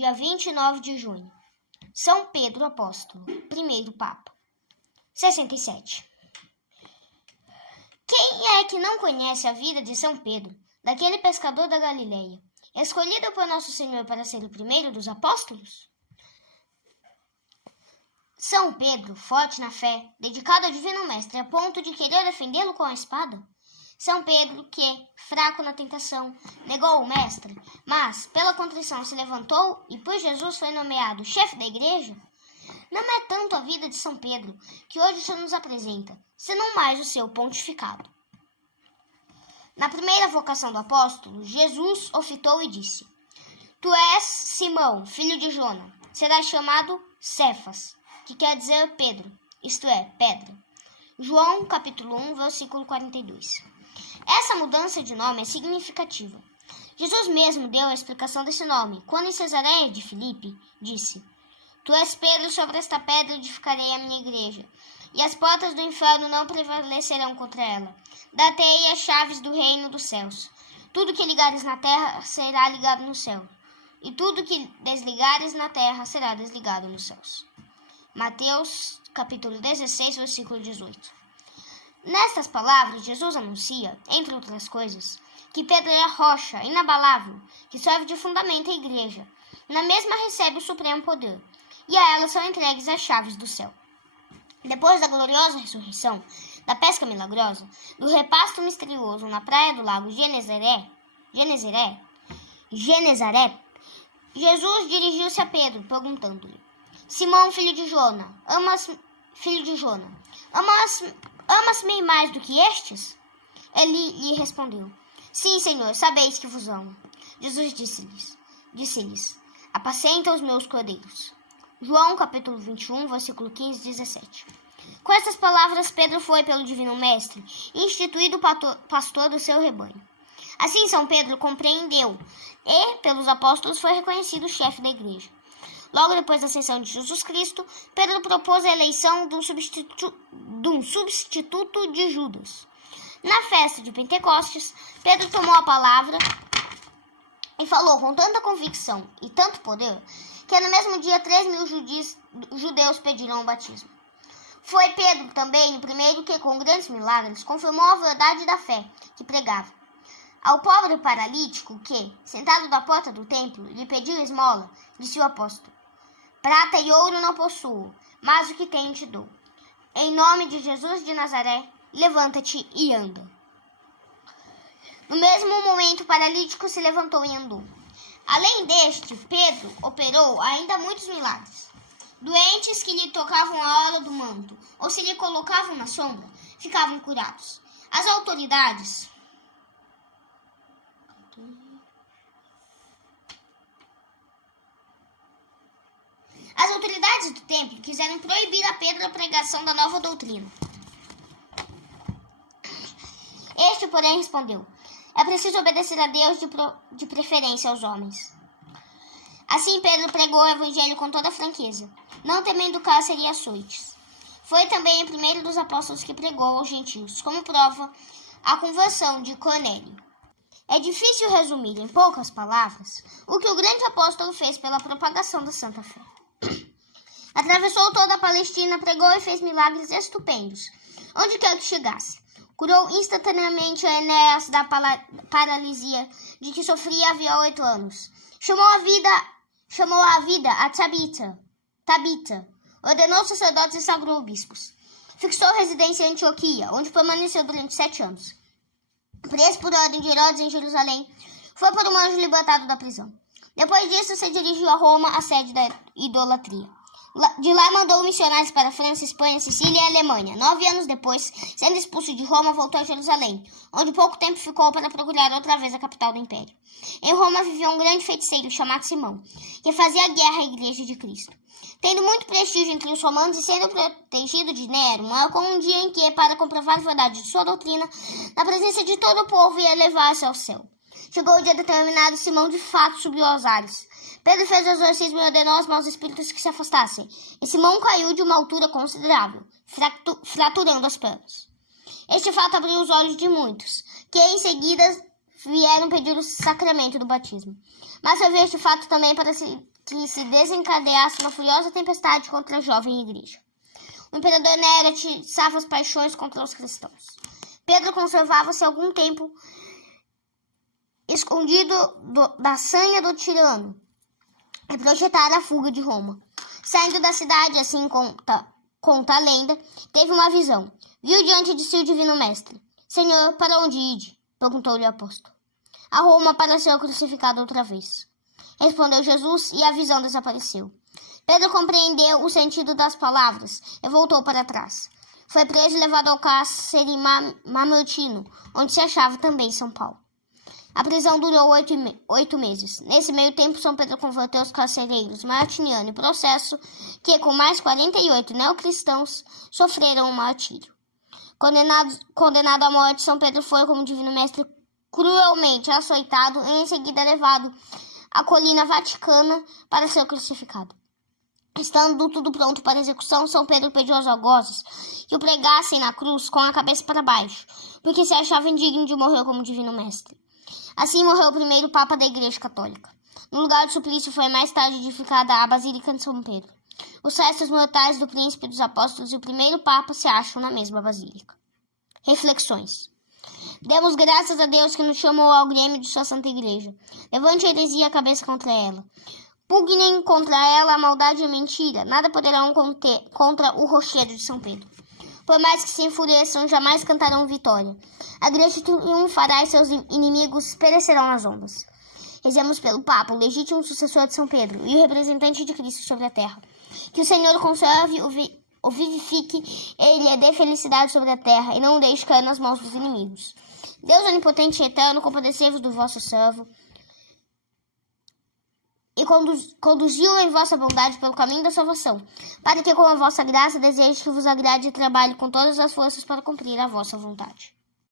dia 29 de junho. São Pedro Apóstolo, primeiro Papa. 67. Quem é que não conhece a vida de São Pedro, daquele pescador da Galileia, escolhido por Nosso Senhor para ser o primeiro dos apóstolos? São Pedro, forte na fé, dedicado ao Divino Mestre a ponto de querer defendê-lo com a espada? São Pedro que, fraco na tentação, negou o Mestre, mas, pela contrição, se levantou e por Jesus foi nomeado chefe da igreja? Não é tanto a vida de São Pedro que hoje se nos apresenta, senão mais o seu pontificado. Na primeira vocação do apóstolo, Jesus o fitou e disse: Tu és Simão, filho de Jona, serás chamado Cefas, que quer dizer Pedro, isto é, pedra. João, capítulo 1, versículo 42. Essa mudança de nome é significativa. Jesus mesmo deu a explicação desse nome, quando em Cesareia de Filipe disse: Tu és Pedro, sobre esta pedra edificarei a minha igreja, e as portas do inferno não prevalecerão contra ela. Dar-te-ei as chaves do reino dos céus. Tudo que ligares na terra será ligado no céu, e tudo que desligares na terra será desligado nos céus. Mateus, capítulo 16, versículo 18. Nestas palavras, Jesus anuncia, entre outras coisas, que Pedro é a rocha inabalável que serve de fundamento à igreja. Na mesma recebe o supremo poder, e a ela são entregues as chaves do céu. Depois da gloriosa ressurreição, da pesca milagrosa, do repasto misterioso na praia do lago Genezaré, Jesus dirigiu-se a Pedro, perguntando-lhe: Simão, filho de Jona, amas-me mais do que estes? Ele lhe respondeu: Sim, Senhor, sabeis que vos amo. Jesus disse-lhes: Apacenta os meus cordeiros. João, capítulo 21, versículo 15 e 17. Com estas palavras, Pedro foi, pelo Divino Mestre, instituído pastor do seu rebanho. Assim, São Pedro compreendeu e, pelos apóstolos, foi reconhecido chefe da igreja. Logo depois da ascensão de Jesus Cristo, Pedro propôs a eleição de um substituto de Judas. Na festa de Pentecostes, Pedro tomou a palavra e falou com tanta convicção e tanto poder que no mesmo dia 3.000 judeus pediram o batismo. Foi Pedro também o primeiro que, com grandes milagres, confirmou a verdade da fé que pregava. Ao pobre paralítico que, sentado na porta do templo, lhe pediu esmola, disse o apóstolo: Prata e ouro não possuo, mas o que tenho te dou. Em nome de Jesus de Nazaré, levanta-te e anda. No mesmo momento, o paralítico se levantou e andou. Além deste, Pedro operou ainda muitos milagres. Doentes que lhe tocavam a orla do manto, ou se lhe colocavam na sombra, ficavam curados. As autoridades do templo quiseram proibir a Pedro a pregação da nova doutrina. Este, porém, respondeu: É preciso obedecer a Deus de preferência aos homens. Assim, Pedro pregou o evangelho com toda franqueza, não temendo cárcere e açoites. Foi também o primeiro dos apóstolos que pregou aos gentios, como prova a conversão de Cornélio. É difícil resumir em poucas palavras o que o grande apóstolo fez pela propagação da Santa Fé. Atravessou toda a Palestina, pregou e fez milagres estupendos, onde quer que chegasse. Curou instantaneamente a Enéas da paralisia de que sofria havia 8 anos. Chamou à vida a Tabita, ordenou sacerdotes e sagrou bispos. Fixou residência em Antioquia, onde permaneceu durante 7 anos. Preso por ordem de Herodes em Jerusalém, foi por um anjo libertado da prisão. Depois disso, se dirigiu a Roma, a sede da idolatria. De lá mandou missionários para a França, Espanha, Sicília e Alemanha. 9 anos depois, sendo expulso de Roma, voltou a Jerusalém, onde pouco tempo ficou para procurar outra vez a capital do império. Em Roma vivia um grande feiticeiro chamado Simão, que fazia guerra à igreja de Cristo. Tendo muito prestígio entre os romanos e sendo protegido de Nero, marcou um dia em que, para comprovar a verdade de sua doutrina, na presença de todo o povo ia levar-se ao céu. Chegou o dia determinado, Simão de fato subiu aos ares. Pedro fez o exorcismo e ordenou aos maus espíritos que se afastassem, e Simão caiu de uma altura considerável, fraturando as pernas. Este fato abriu os olhos de muitos, que em seguida vieram pedir o sacramento do batismo. Mas serviu este fato também para que se desencadeasse uma furiosa tempestade contra a jovem igreja. O imperador Nero atiçava as paixões contra os cristãos. Pedro conservava-se algum tempo escondido da sanha do tirano e projetara a fuga de Roma. Saindo da cidade, assim conta a lenda, teve uma visão. Viu diante de si o divino mestre. Senhor, para onde ide? Perguntou-lhe o apóstolo. A Roma, para ser crucificado outra vez. Respondeu Jesus e a visão desapareceu. Pedro compreendeu o sentido das palavras e voltou para trás. Foi preso e levado ao cárcere mamertino, onde se achava também São Paulo. A prisão durou 8 meses. Nesse meio tempo, São Pedro converteu os carcereiros Martiniano e Processo, que com mais 48 neocristãos sofreram um martírio. Condenado à morte, São Pedro foi, como divino mestre, cruelmente açoitado e em seguida levado à colina Vaticana para ser crucificado. Estando tudo pronto para execução, São Pedro pediu aos algozes que o pregassem na cruz com a cabeça para baixo, porque se achava indigno de morrer como divino mestre. Assim morreu o primeiro Papa da Igreja Católica. No lugar do suplício foi mais tarde edificada a Basílica de São Pedro. Os restos mortais do Príncipe dos Apóstolos e o primeiro Papa se acham na mesma Basílica. Reflexões. Demos graças a Deus que nos chamou ao grêmio de sua Santa Igreja. Levante a heresia a cabeça contra ela. Pugnem contra ela a maldade e a mentira. Nada poderão conter contra o rochedo de São Pedro. Por mais que se enfureçam, jamais cantarão vitória. A igreja triunfará e seus inimigos perecerão nas ondas. Rezemos pelo Papa, o legítimo sucessor de São Pedro e o representante de Cristo sobre a terra. Que o Senhor o conserve, o vivifique e lhe dê felicidade sobre a terra e não o deixe cair nas mãos dos inimigos. Deus onipotente e eterno, compadecei-vos do vosso servo e conduziu em vossa bondade pelo caminho da salvação, para que com a vossa graça deseje que vos agrade e trabalhe com todas as forças para cumprir a vossa vontade.